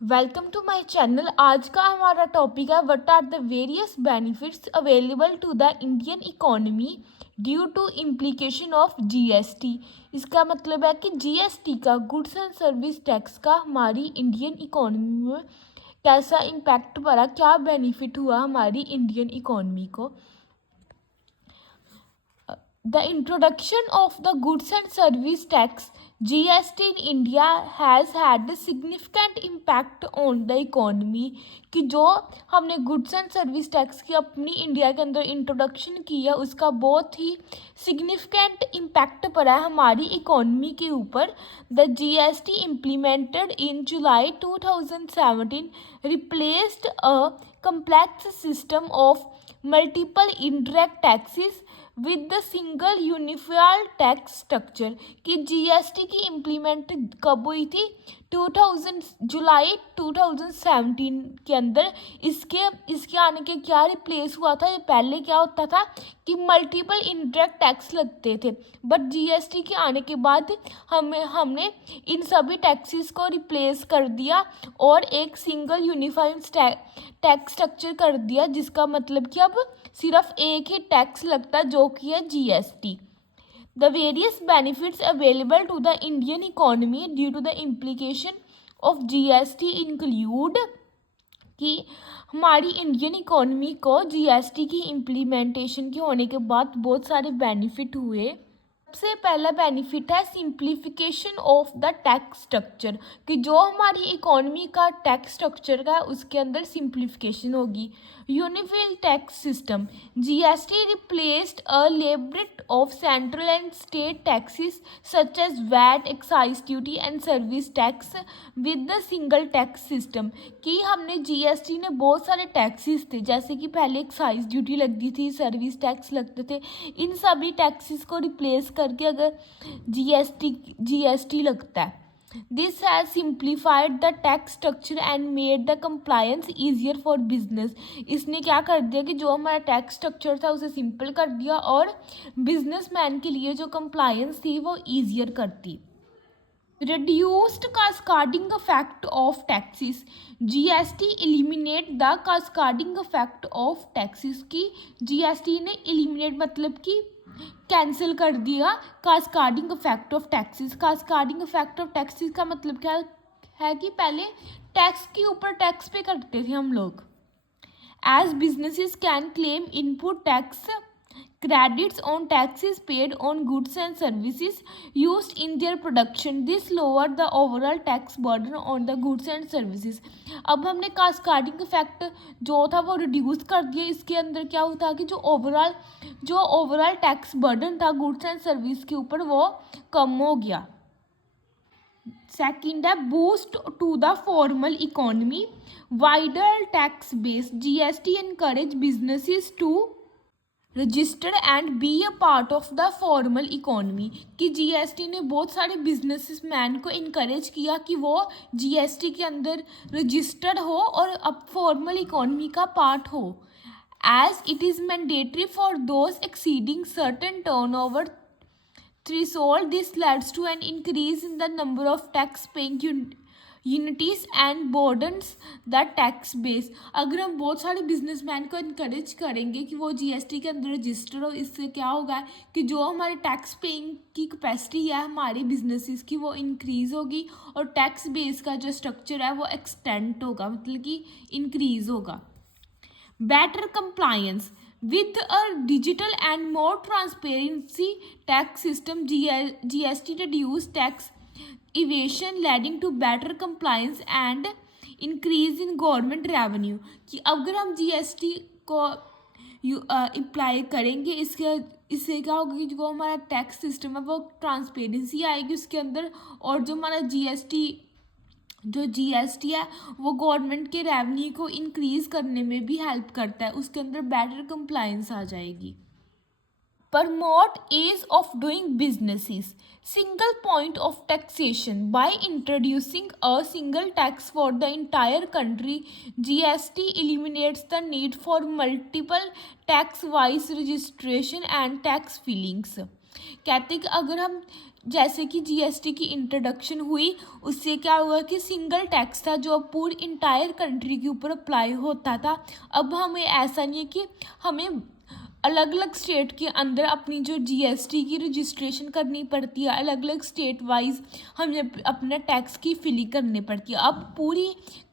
Welcome to my channel. आज का हमारा टॉपिक है what are the various benefits available to the Indian economy due to implication of GST. इसका मतलब है कि जीएसटी का गुड्स एंड सर्विस टैक्स का हमारी इंडियन इकोनॉमी में कैसा इम्पैक्ट पड़ा, क्या बेनिफिट हुआ हमारी इंडियन इकोनॉमी को। The introduction of the goods and service tax GST in India has had a significant impact on the economy। कि जो हमने गुड्स एंड सर्विस टैक्स की अपनी इंडिया के अंदर इंट्रोडक्शन की है उसका बहुत ही सिग्निफिकेंट इम्पैक्ट पड़ा है हमारी इकोनॉमी के ऊपर। The GST implemented in July 2017 replaced a complex system of multiple indirect taxes with the single unified tax structure. कि जीएसटी की इम्प्लीमेंट कब हुई थी? 2000 जुलाई 2017 के अंदर। इसके आने के क्या रिप्लेस हुआ था? पहले क्या होता था कि मल्टीपल इनडायरेक्ट टैक्स लगते थे, बट जीएसटी के आने के बाद हमने इन सभी टैक्सेस को रिप्लेस कर दिया और एक सिंगल यूनिफाइड टैक्स स्ट्रक्चर कर दिया, जिसका मतलब कि अब सिर्फ एक ही टैक्स लगता है जो कि है GST. The various benefits available to the Indian economy due to the implication of GST include कि हमारी इंडियन इकोनॉमी को जीएसटी की इम्प्लीमेंटेशन के होने के बाद बहुत सारे बेनिफिट हुए। सबसे पहला बेनिफिट है simplification of the tax structure. कि जो हमारी इकोनॉमी का टैक्स स्ट्रक्चर का उसके अंदर सिंप्लीफिकेशन होगी। Unified tax system GST replaced a labyrinth of central and state taxes such as VAT, excise duty and service tax with the single tax system. कि हमने जीएसटी ने बहुत सारे टैक्सेस थे, जैसे कि पहले एक्साइज ड्यूटी लगती थी, सर्विस टैक्स लगते थे, इन सभी टैक्सेस को रिप्लेस करके अगर जीएसटी लगता है। This has simplified the tax structure and made the compliance easier for business. इसने क्या कर दिया कि जो हमारा टैक्स स्ट्रक्चर था उसे सिंपल कर दिया और बिजनेसमैन के लिए जो कंप्लायंस थी वो ईजियर करती। Reduced cascading effect of taxes GST eliminate the cascading effect of taxes। की जीएसटी ने eliminate मतलब कि कैंसिल कर दिया cascading effect of taxes. Cascading effect of taxes का मतलब क्या है कि पहले टैक्स के ऊपर टैक्स पे करते थे हम लोग। As businesses can claim input tax credits on taxes paid on goods and services used in their production. This lowered the overall tax burden on the goods and services। अब हमने कास्काडिंग effect जो था वो रिड्यूस कर दिया। इसके अंदर क्या होता है कि जो ओवरऑल टैक्स बर्डन था गुड्स एंड सर्विस के ऊपर वो कम हो गया। सेकेंड है boost to the formal economy wider tax base GST encourage businesses to registered and be a part of the formal economy. कि जीएसटी ने बहुत सारे बिजनेसमैन को इनकरेज किया कि वो जीएसटी के अंदर रजिस्टर्ड हो और अब फॉर्मल इकोनॉमी का पार्ट हो। As it is mandatory for those exceeding certain turnover threshold, this leads to an increase in the number of tax paying unities and burdens the tax base. अगर हम बहुत सारे businessman को encourage करेंगे कि वो जीएसटी के अंदर रजिस्टर हो, इससे क्या होगा कि जो हमारे टैक्स पेइंग की कैपेसिटी है हमारे बिजनेसेस की वो इंक्रीज़ होगी और टैक्स बेस का जो स्ट्रक्चर है वो एक्सटेंड होगा, मतलब कि इंक्रीज़ होगा। Better compliance with a digital and more transparency tax system GST reduce tax evasion leading to better compliance and increase in government revenue। कि अगर हम जीएसटी को अप्लाई करेंगे इससे क्या होगा कि जो हमारा टैक्स सिस्टम है वो ट्रांसपेरेंसी आएगी उसके अंदर, और जो हमारा जीएसटी है वो गवर्नमेंट के रेवेन्यू को इंक्रीज़ करने में भी हेल्प करता है, उसके अंदर बेटर कंप्लायंस आ जाएगी। Promote ease of doing businesses single point of taxation by introducing a single tax for the entire country. GST eliminates the need for multiple tax wise registration and tax filings. कहते कि अगर हम जैसे कि GST की introduction हुई, उससे क्या हुआ कि सिंगल टैक्स था जो पूरी इंटायर कंट्री के ऊपर अप्लाई होता था। अब हमें ऐसा नहीं है कि हमें अलग अलग स्टेट के अंदर अपनी जो जीएसटी की रजिस्ट्रेशन करनी पड़ती है, अलग अलग स्टेट वाइज हमें अपना टैक्स की फिलिंग करनी पड़ती है। अब पूरी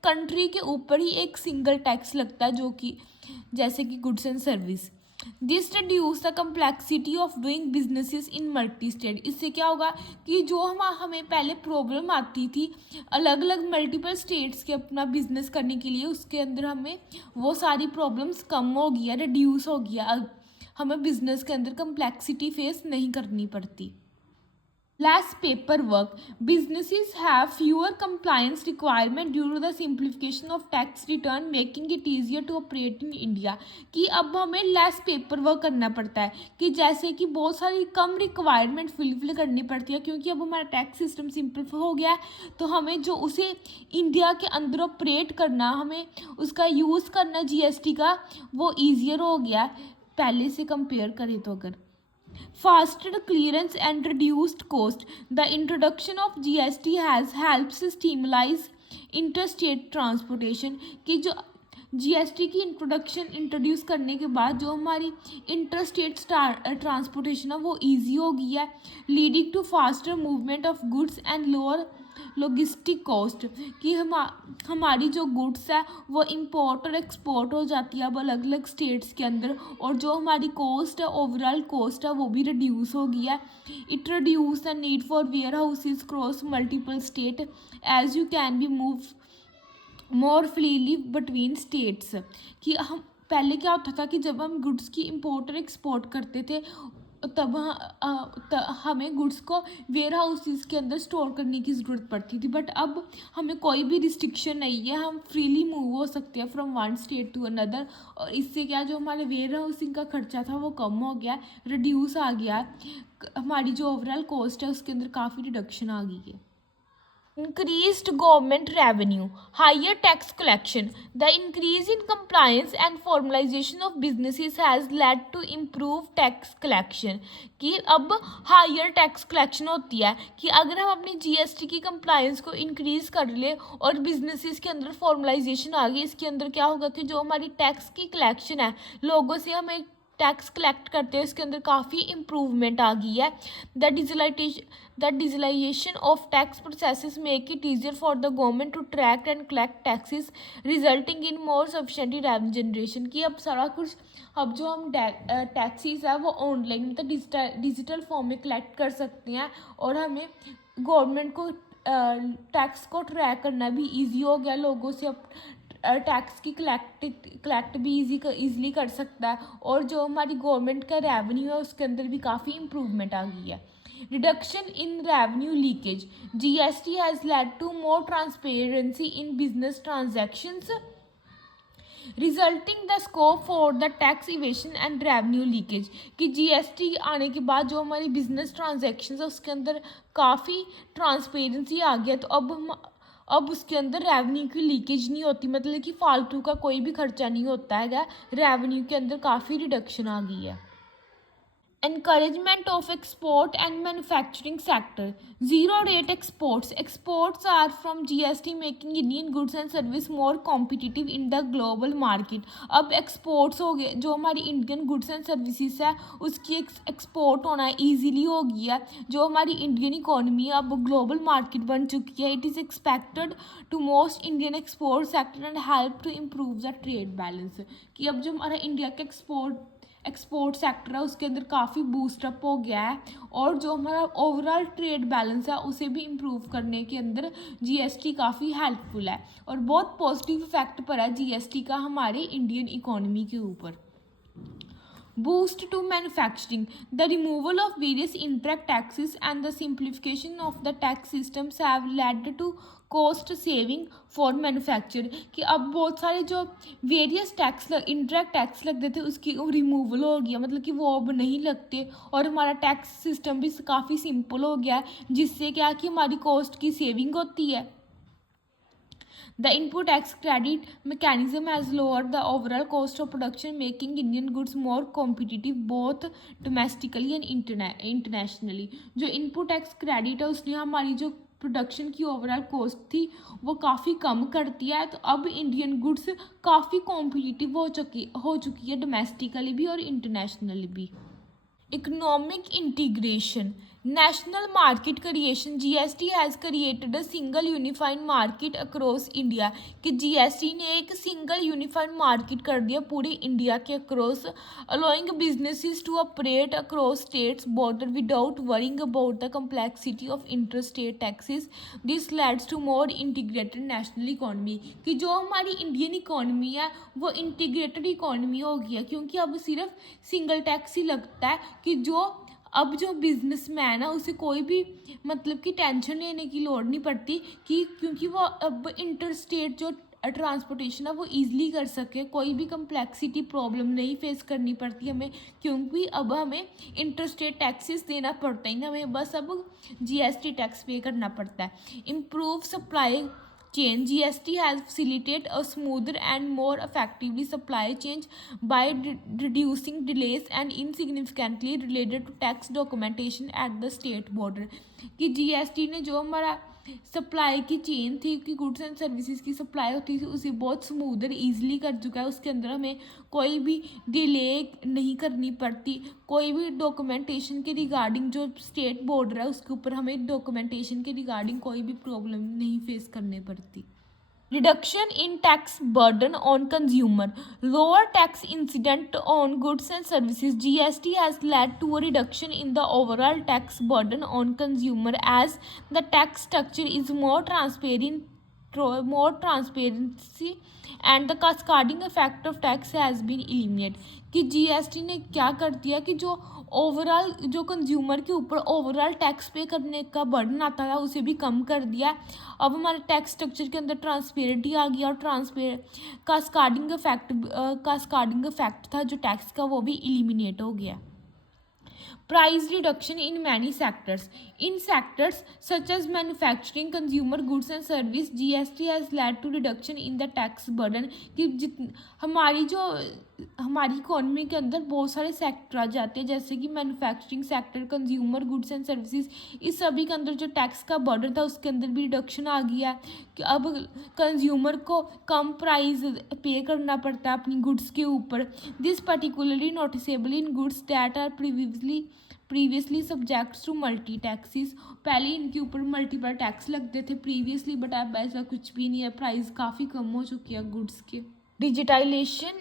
कंट्री के ऊपर ही एक सिंगल टैक्स लगता है, जो कि जैसे कि goods and service. This reduce the complexity of doing businesses in multi state. इससे क्या होगा कि जो हमें पहले प्रॉब्लम आती थी अलग अलग मल्टीपल स्टेट्स के अपना बिजनेस करने के लिए, उसके अंदर हमें वो सारी प्रॉब्लम्स कम हो गई है, रिड्यूस हो गया। अब हमें बिजनेस के अंदर कम्प्लेक्सिटी फेस नहीं करनी पड़ती। Less paperwork. Businesses have fewer compliance requirement due to the simplification of tax return, making it easier to operate in India. कि अब हमें लेस पेपर वर्क करना पड़ता है, कि जैसे कि बहुत सारी कम रिक्वायरमेंट फिल करनी पड़ती है, क्योंकि अब हमारा टैक्स सिस्टम सिंपल हो गया है। तो हमें जो उसे इंडिया के अंदर ऑपरेट करना, हमें उसका यूज़ करना जीएसटी का, वो ईजियर हो गया पहले से कंपेयर करें तो। अगर faster clearance and reduced cost. The introduction of GST has helped stimulate interstate transportation. कि जो जीएसटी की इंट्रोड्यूस करने के बाद जो हमारी इंटरस्टेट ट्रांसपोर्टेशन है वो इजी हो गई है, leading to faster movement of goods and lower logistic cost. कि हमारी जो गुड्स है वो इंपोर्ट और एक्सपोर्ट हो जाती है अब अलग अलग स्टेट्स के अंदर, और जो हमारी कॉस्ट है, ओवरऑल कॉस्ट है, वो भी रिड्यूस हो गई है। It reduce the need for warehouses cross multiple state as you can be move more freely between states. कि हम पहले क्या होता था कि जब हम गुड्स की इंपोर्ट और एक्सपोर्ट करते थे तब हमें गुड्स को वेयर हाउसेस के अंदर स्टोर करने की ज़रूरत पड़ती थी, बट अब हमें कोई भी रिस्ट्रिक्शन नहीं है, हम फ्रीली मूव हो सकते हैं from one state to another. और इससे क्या जो हमारे वेयर हाउसिंग का खर्चा था वो कम हो गया, रिड्यूस आ गया, हमारी जो ओवरऑल कॉस्ट है उसके अंदर काफ़ी रिडक्शन आ गई है। Increased government revenue, higher tax collection. The increase in compliance and formalization of businesses has led to improved tax collection. कि अब हायर टैक्स कलेक्शन होती है, कि अगर हम अपनी जीएसटी की कंप्लायंस को इंक्रीज कर ले और बिजनेसेस के अंदर फॉर्मलाइजेशन आ गई, इसके अंदर क्या होगा कि जो हमारी टैक्स की कलेक्शन है, लोगों से हमें टैक्स कलेक्ट करते हैं, इसके अंदर काफ़ी इम्प्रूवमेंट आ गई है। The digitalisation of tax processes make it easier for the government to track and collect taxes, resulting in more sufficient revenue generation. की अब सारा कुछ, अब जो हम टैक्सेस है वो ऑनलाइन मतलब डिजिटल फॉर्म में कलेक्ट कर सकते हैं, और हमें गवर्नमेंट को टैक्स को ट्रैक करना भी ईजी हो गया। लोगों से अब टैक्स की कलेक्ट भी ईजिली कर सकता है, और जो हमारी गवर्नमेंट का रेवेन्यू है उसके अंदर भी काफ़ी इम्प्रूवमेंट आ गई है। Reduction in revenue leakage, GST has led to more transparency in business transactions, resulting the scope for the tax evasion and revenue leakage. कि जीएसटी आने के बाद जो हमारी बिजनेस ट्रांजैक्शंस है उसके अंदर काफ़ी ट्रांसपेरेंसी आ गया, तो अब उसके अंदर रेवेन्यू की लीकेज नहीं होती, मतलब कि फालतू का कोई भी खर्चा नहीं होता है, रेवेन्यू के अंदर काफ़ी रिडक्शन आ गई है। Encouragement of export and manufacturing sector. Zero rate exports. Exports are from GST making Indian goods and service more competitive in the global market. अब exports हो गए, जो हमारी इंडियन गुड्स एंड सर्विसेज है उसकी एक्सपोर्ट होना ईजीली हो गया है। जो हमारी इंडियन इकोनॉमी है अब ग्लोबल मार्केट बन चुकी है। It is expected to most Indian export sector and help to improve the trade balance. कि अब जो हमारा इंडिया का एक्सपोर्ट सेक्टर है उसके अंदर काफ़ी बूस्टअप हो गया है, और जो हमारा ओवरऑल ट्रेड बैलेंस है उसे भी इम्प्रूव करने के अंदर जीएसटी काफ़ी हेल्पफुल है, और बहुत पॉजिटिव इफेक्ट पड़ा है जीएसटी का हमारे इंडियन इकोनॉमी के ऊपर। Boost to manufacturing. The removal of various indirect taxes and the simplification of the tax systems have led to cost saving for manufacturer. कि अब बहुत सारे जो वेरियस टैक्स इंडायरेक्ट टैक्स लगते थे उसकी रिमूवल हो गया, मतलब कि वो अब नहीं लगते, और हमारा टैक्स सिस्टम भी काफ़ी सिंपल हो गया है, जिससे क्या कि हमारी कॉस्ट की सेविंग होती है। The input tax credit mechanism has lowered the overall cost of production, making Indian goods more competitive both domestically and internationally. जो input tax credit है उसने हमारी जो प्रोडक्शन की ओवरऑल कॉस्ट थी वो काफ़ी कम कर दिया है, तो अब इंडियन गुड्स काफ़ी कॉम्पिटिटिव हो चुकी है डोमेस्टिकली भी और इंटरनेशनली भी. Economic integration. National market creation. GST has created a single unified market across India. कि GST ने एक single unified market कर दिया पूरे इंडिया के across, allowing businesses to operate across states border without worrying about the complexity of interstate taxes. This leads to more integrated national economy. कि जो हमारी इंडियन इकोनॉमी है वो इंटीग्रेटेड इकोनॉमी हो गई है, क्योंकि अब सिर्फ सिंगल टैक्स ही लगता है कि जो बिजनेसमैन है उसे कोई भी मतलब कि टेंशन लेने की लोड़ नहीं पड़ती कि क्योंकि वो अब इंटरस्टेट जो ट्रांसपोर्टेशन है वो ईजिली कर सके, कोई भी कम्प्लेक्सिटी प्रॉब्लम नहीं फेस करनी पड़ती हमें, क्योंकि अब हमें इंटरस्टेट टैक्सेस देना पड़ता है, हमें बस अब जीएसटी टैक्स पे करना पड़ता है. Improve supply chain. GST has facilitated a smoother and more effectively supply chain by reducing delays and insignificantly related to tax documentation at the state border. कि GST ने जो हमारा सप्लाई की चेन थी कि गुड्स एंड सर्विसेज की supply होती थी उसे बहुत स्मूदर ईजिली कर चुका है. उसके अंदर हमें कोई भी डिले नहीं करनी पड़ती, कोई भी डॉक्यूमेंटेशन के रिगार्डिंग जो स्टेट बॉर्डर है उसके ऊपर हमें डॉक्यूमेंटेशन के रिगार्डिंग कोई भी प्रॉब्लम नहीं फेस करनी पड़ती. Reduction in tax burden on consumer. Lower tax incident on goods and services. GST has led to a reduction in the overall tax burden on consumer as the tax structure is more transparency and the cascading effect of tax has been eliminated. कि GST ने क्या कर दिया कि जो overall जो consumer के ऊपर ओवरऑल टैक्स पे करने का बर्डन आता था उसे भी कम कर दिया. अब हमारे टैक्स स्ट्रक्चर के अंदर ट्रांसपेरेंटी आ गया और कास्काडिंग इफेक्ट था जो टैक्स का वो भी एलिमिनेट हो गया. Price reduction in many sectors. In sectors such as manufacturing, consumer goods and service, GST has led to reduction in the tax burden. कि हमारी इकोनॉमी के अंदर बहुत सारे सेक्टर आ जाते हैं जैसे कि manufacturing sector, consumer goods and services, इस सभी के अंदर जो टैक्स का बर्डन था उसके अंदर भी रिडक्शन आ गया है कि अब कंज्यूमर को कम प्राइस पे करना पड़ता है अपनी गुड्स के ऊपर. This particularly noticeable in goods that are previously subjects to multi taxes. पहले इनके ऊपर मल्टीपल टैक्स लगते थे प्रीवियसली, बट अब ऐसा कुछ भी नहीं है, प्राइस काफ़ी कम हो चुकी है गुड्स के. Digitalization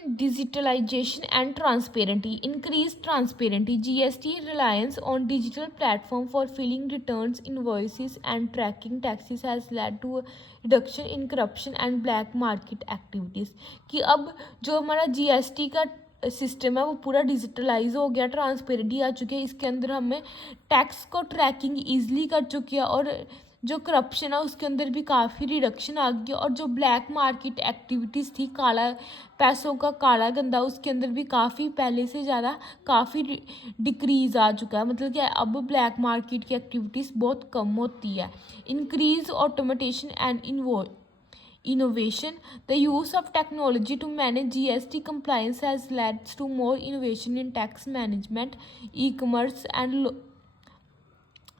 and transparency. Increased transparency. GST reliance on digital platform for filing returns, invoices and tracking taxes has led to a reduction in corruption and black market activities. कि अब जो हमारा GST का सिस्टम है वो पूरा digitalise हो गया, ट्रांसपेरेंटी आ चुकी है, इसके अंदर हमें टैक्स को ट्रैकिंग ईजिली कर चुकी है और जो करप्शन है उसके अंदर भी काफ़ी रिडक्शन आ गई. और जो ब्लैक मार्केट एक्टिविटीज़ थी, काला पैसों का काला धंधा, उसके अंदर भी काफ़ी पहले से ज़्यादा काफ़ी डिक्रीज़ आ चुका है, मतलब कि अब ब्लैक मार्केट की एक्टिविटीज़ बहुत कम होती है. Increase automation and innovation. The use of technology to manage GST compliance has led to more innovation in tax management, e-commerce and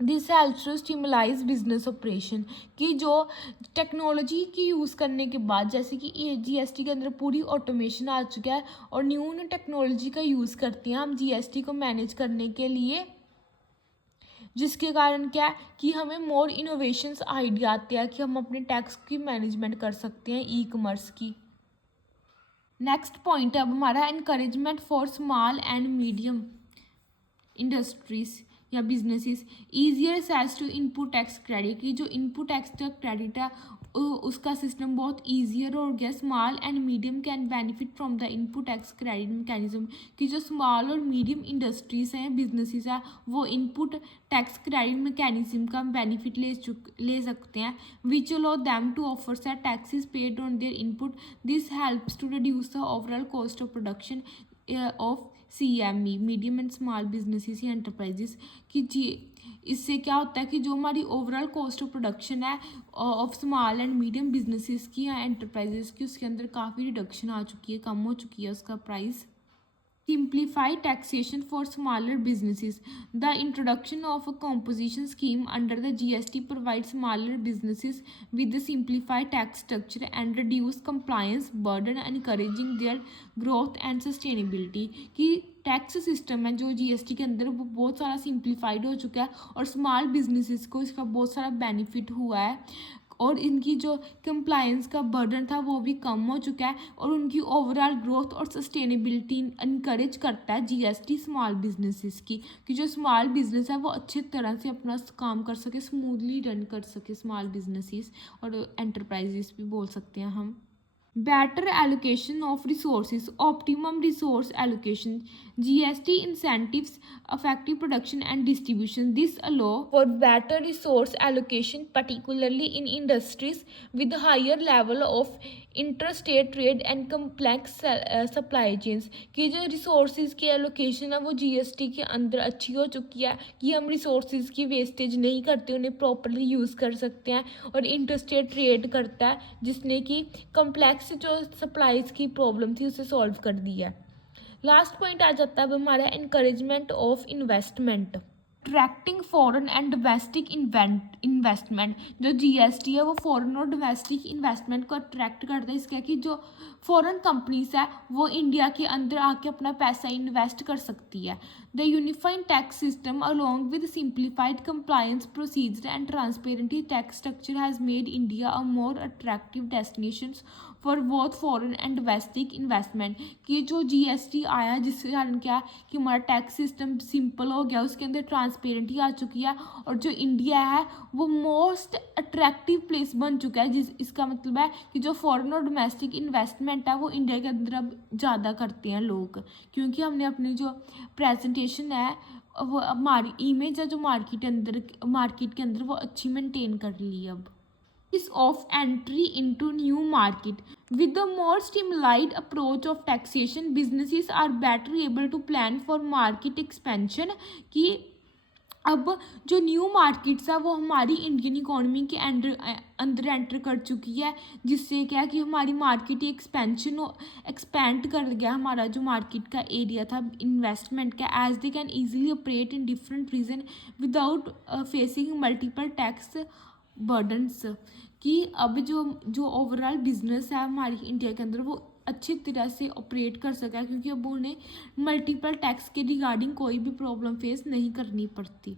this helps to stimulise business operation. कि जो technology की use करने के बाद जैसे कि जीएसटी के अंदर पूरी ऑटोमेशन आ चुका है और न्यू टेक्नोलॉजी का यूज़ करते हैं हम जीएसटी को मैनेज करने के लिए, जिसके कारण क्या है कि हमें मोर इनोवेशंस आइडिया आते हैं कि हम अपने टैक्स की मैनेजमेंट कर सकते हैं ई कॉमर्स की. नेक्स्ट पॉइंट है अब हमारा encouragement for small and medium industries या businesses. Easier access to input tax credit. की जो इनपुट टैक्स का क्रेडिट है उसका सिस्टम बहुत ईजियर हो गया. Small and medium can benefit from the input tax credit mechanism. कि जो स्मॉल और मीडियम इंडस्ट्रीज हैं, बिजनेसेस हैं, वो इनपुट टैक्स क्रेडिट मैकेनिज्म का बेनिफिट ले सकते हैं. Which allow them to offset taxes paid on their input. This helps to reduce the overall cost of production. Of CME, medium and small businesses या enterprises, कि जी इससे क्या होता है कि जो हमारी ओवरऑल कॉस्ट ऑफ प्रोडक्शन है of small and medium businesses की या एंटरप्राइजेस की, उसके अंदर काफ़ी रिडक्शन आ चुकी है, कम हो चुकी है उसका price. Simplify taxation for smaller businesses. The introduction of a composition scheme under the GST provides smaller businesses with a simplified tax structure and reduce compliance burden, encouraging their growth and sustainability. कि tax system है जो GST के अंदर वो बहुत सारा simplified हो चुका है और स्मॉल बिजनेसेस को इसका बहुत सारा बेनिफिट हुआ है और इनकी जो कंप्लायंस का बर्डन था वो भी कम हो चुका है और उनकी ओवरऑल ग्रोथ और सस्टेनेबिलिटी इनकरेज करता है GST स्मॉल बिजनेसेस की, कि जो स्मॉल बिजनेस है वो अच्छे तरह से अपना काम कर सके, स्मूथली रन कर सके स्मॉल बिजनेसेस और एंटरप्राइजेस भी बोल सकते हैं हम। Better allocation of resources, optimum resource allocation, GST incentives, effective production and distribution. This allow for better resource allocation, particularly in industries with higher level of interstate trade and complex supply chains. कि जो resources की allocation है वो GST के अंदर अच्छी हो चुकी है कि हम resources की wastage नहीं करते, उन्हें properly use कर सकते हैं और interstate trade करता है जिसने कि complex जो सप्लाईज की प्रॉब्लम थी उसे सॉल्व कर दिया। लास्ट पॉइंट आ जाता है अब हमारा encouragement of investment, attracting foreign and domestic investment. जो GST है वो फॉरेन और डोमेस्टिक इन्वेस्टमेंट को अट्रैक्ट करता है। इसका कि जो फॉरेन कंपनीज है वो इंडिया के अंदर आके अपना पैसा इन्वेस्ट कर सकती है। The unified tax system along with simplified compliance procedure and transparent tax structure has made India a more attractive destination for both foreign and domestic investment. कि जो GST आया जिसके कारण क्या कि हमारा टैक्स सिस्टम सिंपल हो गया, उसके अंदर ट्रांसपेरेंटी आ चुकी है और जो इंडिया है वो मोस्ट अट्रैक्टिव प्लेस बन चुका है। इसका मतलब है कि जो फॉरेन और डोमेस्टिक इन्वेस्टमेंट है वो इंडिया के अंदर अब ज़्यादा करते हैं लोग, क्योंकि हमने अपनी जो प्रेजेंटेशन है वो हमारी इमेज है जो मार्केट के अंदर वो अच्छी मेंटेन कर ली अब। Of entry into new market. With the more streamlined approach of taxation, businesses are better able to plan for market expansion. कि अब जो न्यू मार्केट्स है वो हमारी इंडियन इकोनॉमी के अंदर एंटर कर चुकी है, जिससे क्या कि हमारी मार्केट एक्सपेंड कर गया हमारा जो मार्केट का एरिया था इन्वेस्टमेंट का, as they can easily operate in different region without facing multiple tax burdens. कि अब जो ओवरऑल बिजनेस है हमारी इंडिया के अंदर वो अच्छी तरह से ऑपरेट कर सका, क्योंकि अब उन्हें मल्टीपल टैक्स के रिगार्डिंग कोई भी प्रॉब्लम फेस नहीं करनी पड़ती।